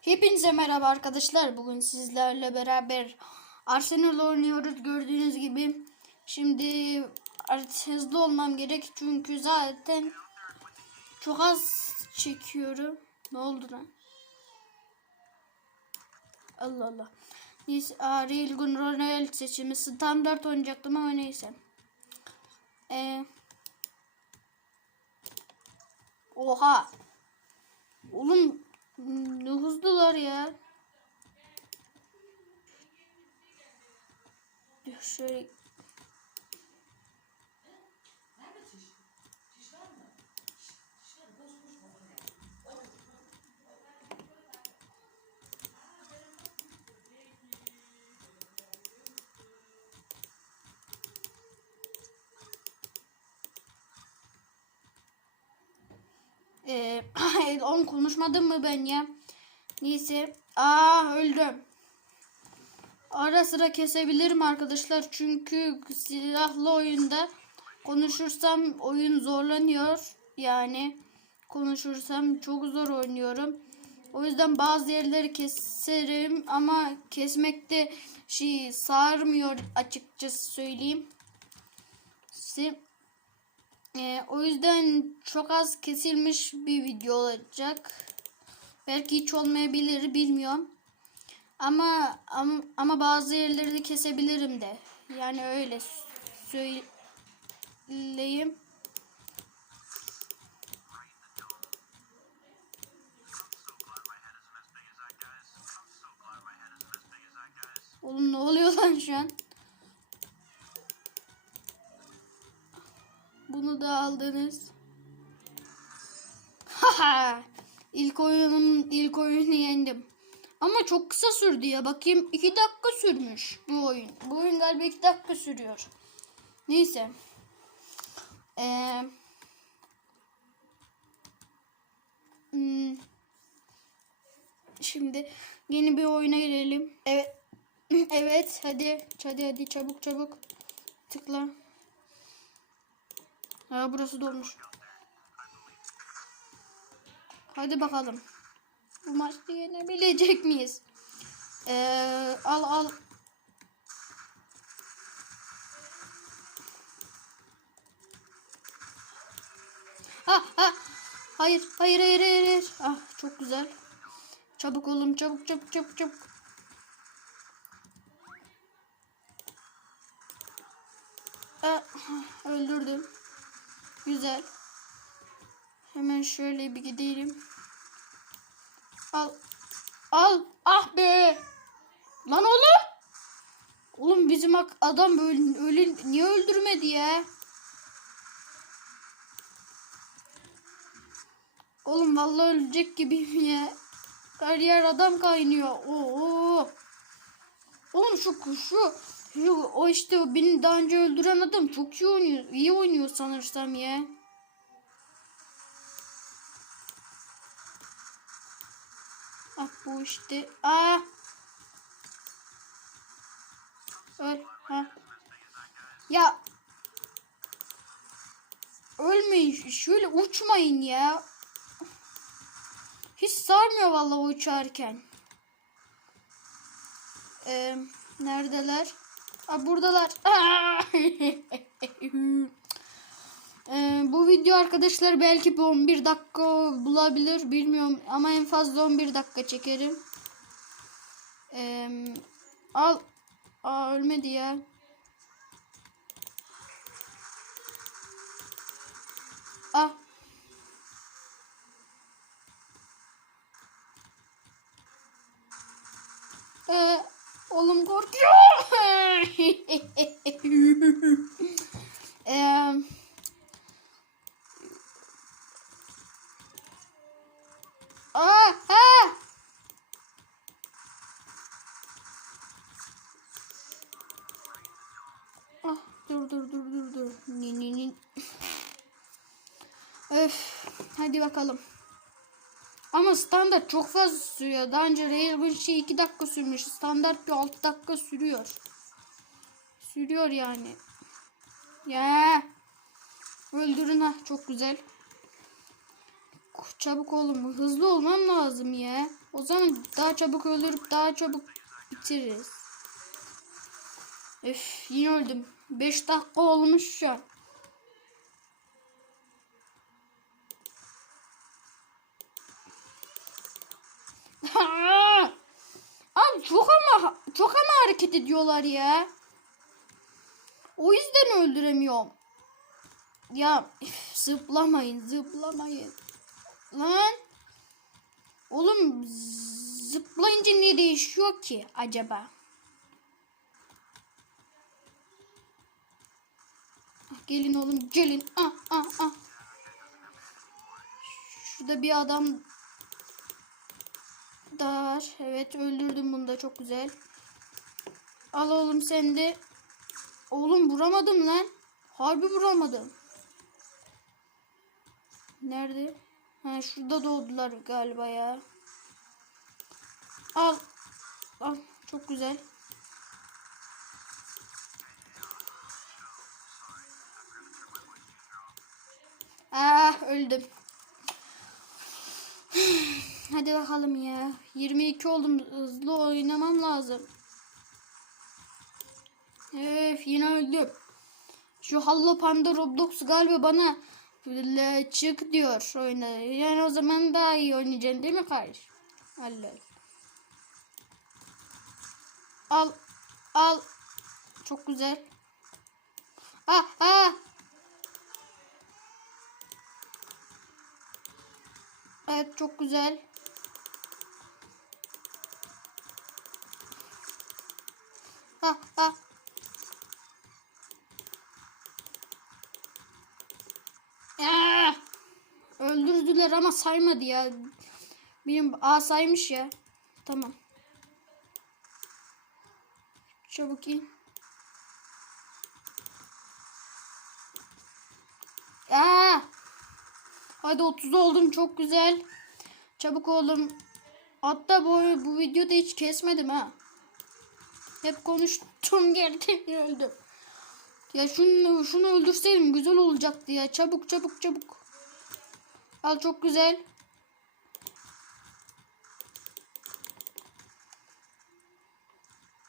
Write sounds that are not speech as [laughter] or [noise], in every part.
Hepinize merhaba arkadaşlar. Bugün sizlerle beraber Arsenal oynuyoruz gördüğünüz gibi. Şimdi hızlı olmam gerek çünkü zaten çok az çekiyorum. Ne oldu lan? Allah Allah. Neyse, Ariel Gun Ronald seçimi standart oynayacaktım ama neyse. Ee, oha. Oğlum ne hızlılar ya. Şöyle. Ee, [laughs] on konuşmadım mı ben ya? Neyse. Aa öldüm. Ara sıra kesebilirim arkadaşlar. Çünkü silahlı oyunda konuşursam oyun zorlanıyor. Yani konuşursam çok zor oynuyorum. O yüzden bazı yerleri keserim ama kesmekte şey sarmıyor açıkçası söyleyeyim. Size ee, o yüzden çok az kesilmiş bir video olacak. Belki hiç olmayabilir bilmiyorum. Ama ama, ama bazı yerleri de kesebilirim de. Yani öyle söyleyeyim. Oğlum ne oluyor lan şu an? Da aldınız. Haha. İlk oyunum ilk oyunu yendim. Ama çok kısa sürdü ya. Bakayım 2 dakika sürmüş bu oyun. Bu oyun galiba 2 dakika sürüyor. Neyse. Ee, hmm. Şimdi yeni bir oyuna girelim. Evet. [clears throat] evet hadi. Hadi hadi çabuk çabuk. Tıkla. Ha burası dolmuş. Hadi bakalım. Bu maçta yenebilecek miyiz? Ee, al al. Ha ha. Hayır hayır hayır hayır. hayır. Ah çok güzel. Çabuk olun çabuk çabuk çabuk çabuk. Ah, öldürdüm. Güzel. Hemen şöyle bir gidelim. Al. Al. Ah be. Lan oğlum. Oğlum bizim adam böyle öyle niye öldürmedi ya? Oğlum vallahi ölecek gibiyim ya. Her yer adam kaynıyor. Oo. Oğlum şu şu şu o işte beni daha önce öldüren adam çok iyi oynuyor. İyi oynuyor sanırsam ya. Ah bu işte. Aa. Öl. Ha. Ya. Ölmeyin. Şöyle uçmayın ya. Hiç sarmıyor vallahi uçarken. Ee, neredeler? Aa, buradalar. [laughs] Ee, bu video arkadaşlar belki bir 11 dakika bulabilir bilmiyorum ama en fazla 11 dakika çekerim. Ee, al. Aa ölmedi ya. Ah. Ee, oğlum korkuyor. [laughs] Eee Aa, ha! Ah, dur dur dur dur dur. Ni ni ni. Öf, hadi bakalım. Ama standart çok fazla sürüyor. Daha önce Railgun şey 2 dakika sürmüş. Standart bir 6 dakika sürüyor. Sürüyor yani. Ya. Öldürün ha. Çok güzel. Çabuk oğlum. Hızlı olmam lazım ya. O zaman daha çabuk öldürüp daha çabuk bitiririz. Öf yine öldüm. 5 dakika olmuş şu an. [laughs] Abi çok ama çok ama hareket ediyorlar ya. O yüzden öldüremiyorum. Ya zıplamayın zıplamayın. Lan. Oğlum zıplayınca ne değişiyor ki acaba? Ah, Gelin oğlum gelin. Ah ah ah. Şurada bir adam var. Evet öldürdüm bunu da çok güzel. Al oğlum sen de. Oğlum vuramadım lan. Harbi vuramadım. Nerede? Ha şurada doğdular galiba ya. Al. Al. Çok güzel. Ah öldüm. [sighs] Hadi bakalım ya. 22 oldum. Hızlı oynamam lazım. Öf yine öldüm. Şu Hallo Panda Roblox galiba bana çık diyor oyuna. Yani o zaman daha iyi oynayacaksın değil mi kardeş? Allah. Al. Al. Çok güzel. Ah ah. Evet çok güzel. Ah. Ah! Öldürdüler ama saymadı ya. Benim A saymış ya. Tamam. Çabuk in. Aa! Hadi 30 oldum çok güzel. Çabuk oğlum. Hatta bu, bu videoda hiç kesmedim ha. Hep konuştum [laughs] gerçekten öldüm. Ya şunu, şunu öldürseydim güzel olacaktı ya. Çabuk çabuk çabuk. Al çok güzel.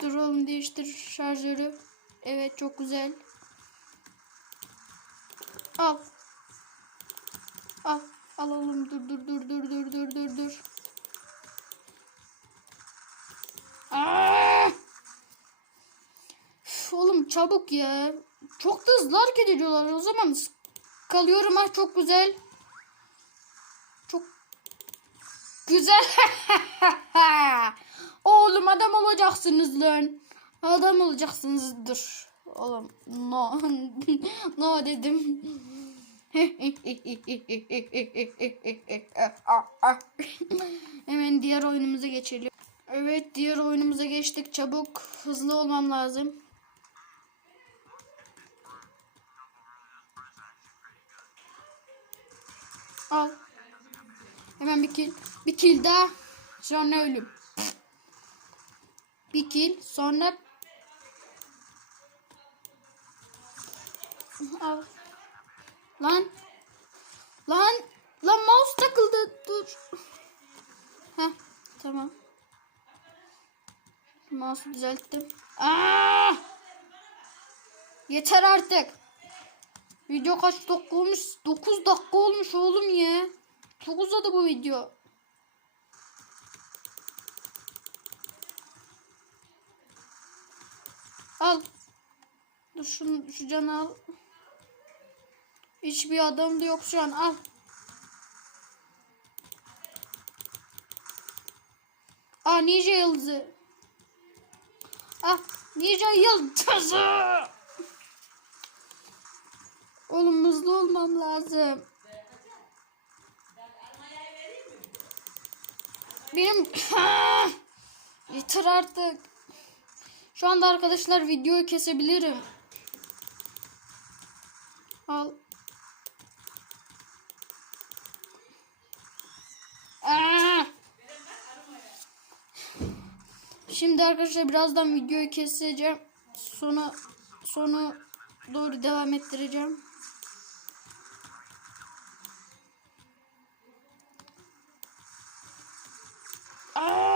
Dur oğlum değiştir şarjörü. Evet çok güzel. Al. Al. Al oğlum dur dur dur dur dur dur dur dur. Üf, oğlum çabuk ya. Çok da hızlı hareket ediyorlar o zaman. Kalıyorum ha çok güzel. Çok güzel. [laughs] oğlum adam olacaksınız lan. Adam olacaksınız dur. Oğlum no. [laughs] no dedim. [laughs] Hemen diğer oyunumuza geçelim. Evet diğer oyunumuza geçtik. Çabuk hızlı olmam lazım. Al. Hemen bir kill. Bir kill daha. Sonra ölüm. Bir kill. Sonra. Lan. Lan. Lan mouse takıldı. Dur. Heh. Tamam. Mouse'u düzelttim. Aa! Yeter artık. Video kaç dakika olmuş? 9 dakika olmuş oğlum ya. Çok uzadı bu video. Al. Dur şunu, şu canı al. Hiçbir adam da yok şu an. Al. Aa ninja yıldızı. Ah ninja yıldızı. Oğlum hızlı olmam lazım. Benim yeter artık. Şu anda arkadaşlar videoyu kesebilirim. Al. Şimdi arkadaşlar birazdan videoyu keseceğim. Sonra sonu doğru devam ettireceğim. Aa!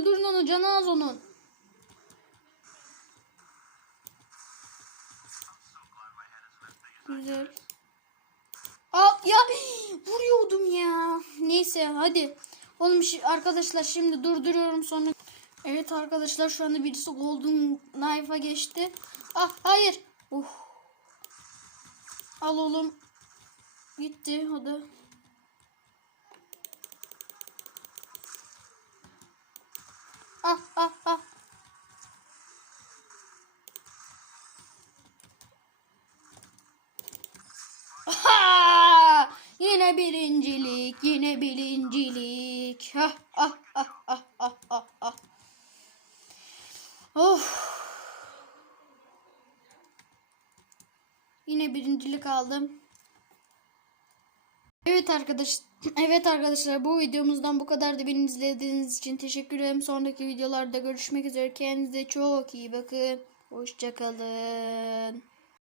öldürün onu canı az onun. Güzel. Aa ya [gasps] vuruyordum ya. Neyse hadi. Oğlum arkadaşlar şimdi durduruyorum sonra. Evet arkadaşlar şu anda birisi Golden Knife'a geçti. Ah hayır. Uh. Al oğlum. Gitti o da. Ah ah ah. Ha! Yine birincilik, yine birincilik. Ah ah ah ah ah ah ah. Of. Yine birincilik aldım. Evet arkadaş [clears throat] Evet arkadaşlar bu videomuzdan bu kadar da beni izlediğiniz için teşekkür ederim. Sonraki videolarda görüşmek üzere. Kendinize çok iyi bakın. Hoşçakalın.